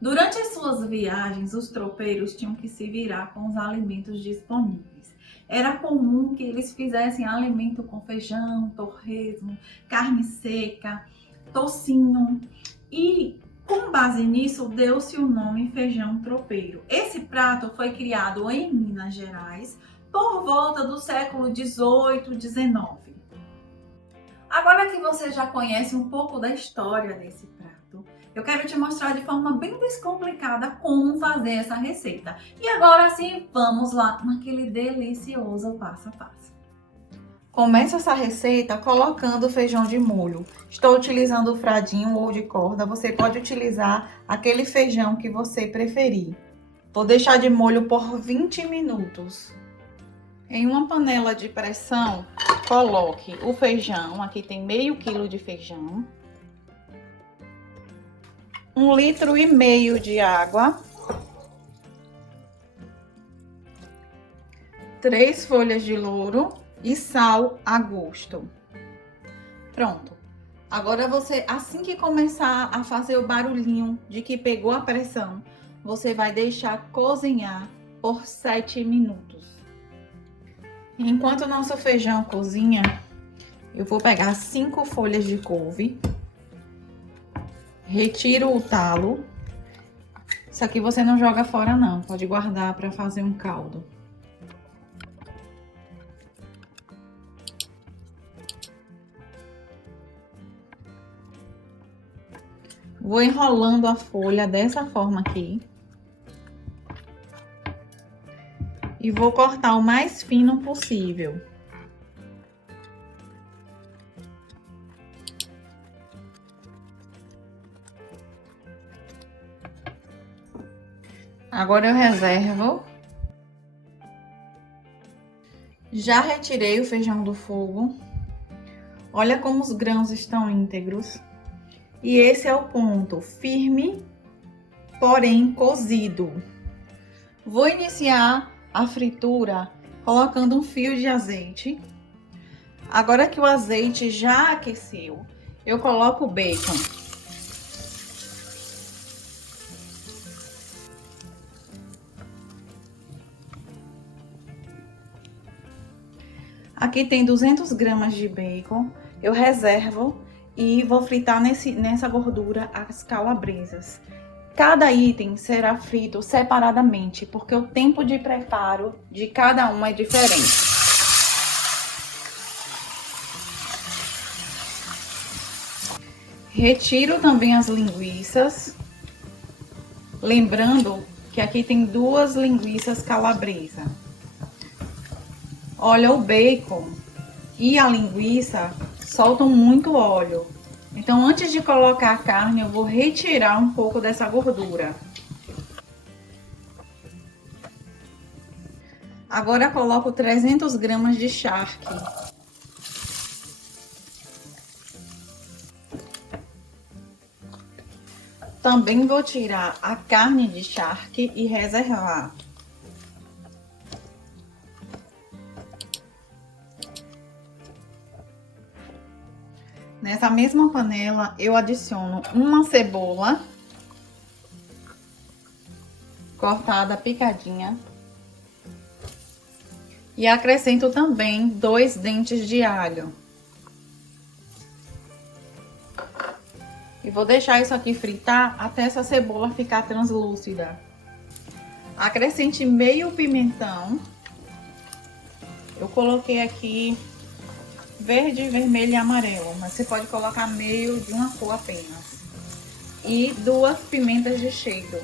Durante as suas viagens, os tropeiros tinham que se virar com os alimentos disponíveis. Era comum que eles fizessem alimento com feijão, torresmo, carne seca, tocinho e com base nisso deu-se o nome feijão tropeiro. Esse prato foi criado em Minas Gerais por volta do século 18, 19. Agora que você já conhece um pouco da história desse prato, eu quero te mostrar de forma bem descomplicada como fazer essa receita. E agora sim, vamos lá naquele delicioso passo a passo. Começo essa receita colocando o feijão de molho. Estou utilizando o fradinho ou de corda, você pode utilizar aquele feijão que você preferir. Vou deixar de molho por 20 minutos. Em uma panela de pressão, coloque o feijão, aqui tem meio quilo de feijão, 1,5 litro de água, 3 folhas de louro e sal a gosto. Pronto. Agora você, assim que começar a fazer o barulhinho de que pegou a pressão, você vai deixar cozinhar por 7 minutos. Enquanto o nosso feijão cozinha, eu vou pegar 5 folhas de couve, retiro o talo. Isso aqui você não joga fora não, pode guardar para fazer um caldo. Vou enrolando a folha dessa forma aqui. E vou cortar o mais fino possível. Agora eu reservo. Já retirei o feijão do fogo. Olha como os grãos estão íntegros. E esse é o ponto, firme, porém cozido. Vou iniciar a fritura colocando um fio de azeite. Agora que o azeite já aqueceu, eu coloco o bacon. Aqui tem 200 gramas de bacon, eu reservo e vou fritar nessa gordura as calabresas. Cada item será frito separadamente, porque o tempo de preparo de cada um é diferente. Retiro também as linguiças, lembrando que aqui tem 2 linguiças calabresa. Olha, o bacon e a linguiça soltam muito óleo. Então, antes de colocar a carne, eu vou retirar um pouco dessa gordura. Agora, coloco 300 gramas de charque. Também vou tirar a carne de charque e reservar. Nessa mesma panela, eu adiciono uma cebola cortada, picadinha. E acrescento também 2 dentes de alho. E vou deixar isso aqui fritar até essa cebola ficar translúcida. Acrescente meio pimentão. Eu coloquei aqui verde, vermelho e amarelo, mas você pode colocar meio de uma cor apenas. E 2 pimentas de cheiro.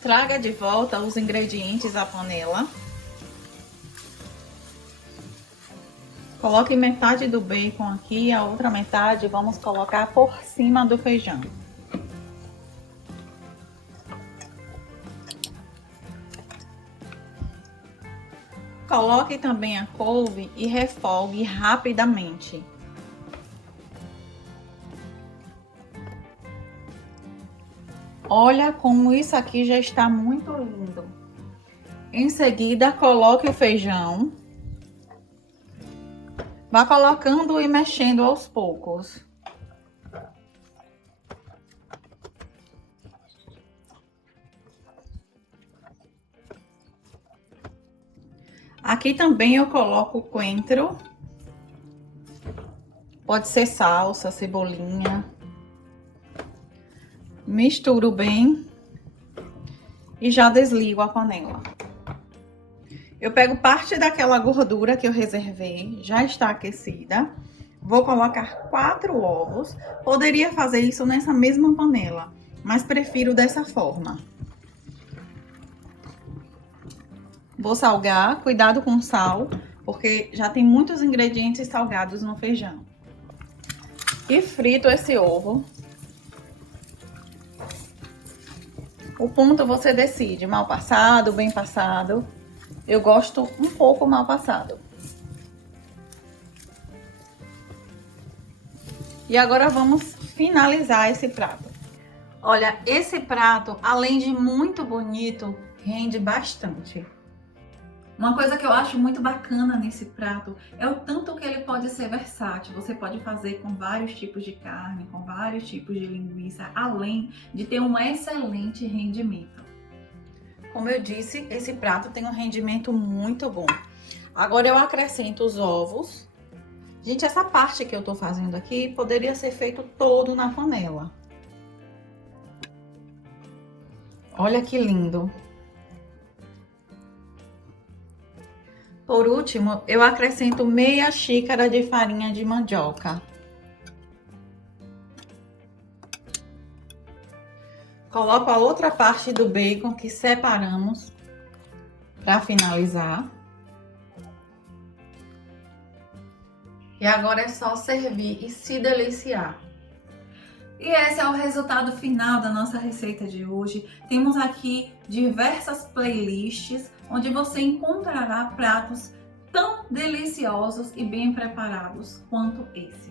Traga de volta os ingredientes à panela. Coloque metade do bacon aqui, a outra metade vamos colocar por cima do feijão. Coloque também a couve e refogue rapidamente. Olha como isso aqui já está muito lindo. Em seguida, coloque o feijão. Vá colocando e mexendo aos poucos. Aqui também eu coloco coentro. Pode ser salsa, cebolinha. Misturo bem e já desligo a panela. Eu pego parte daquela gordura que eu reservei, já está aquecida. Vou colocar 4 ovos. Poderia fazer isso nessa mesma panela, mas prefiro dessa forma. Vou salgar, cuidado com o sal, porque já tem muitos ingredientes salgados no feijão. E frito esse ovo. O ponto você decide, mal passado, bem passado. Eu gosto um pouco mal passado. E agora vamos finalizar esse prato. Olha, esse prato, além de muito bonito, rende bastante. Uma coisa que eu acho muito bacana nesse prato é o tanto que ele pode ser versátil. Você pode fazer com vários tipos de carne, com vários tipos de linguiça, além de ter um excelente rendimento. Como eu disse, esse prato tem um rendimento muito bom. Agora eu acrescento os ovos. Gente, essa parte que eu tô fazendo aqui poderia ser feito todo na panela. Olha que lindo. Por último, eu acrescento meia xícara de farinha de mandioca. Coloco a outra parte do bacon que separamos para finalizar. E agora é só servir e se deliciar. E esse é o resultado final da nossa receita de hoje. Temos aqui diversas playlists onde você encontrará pratos tão deliciosos e bem preparados quanto esse.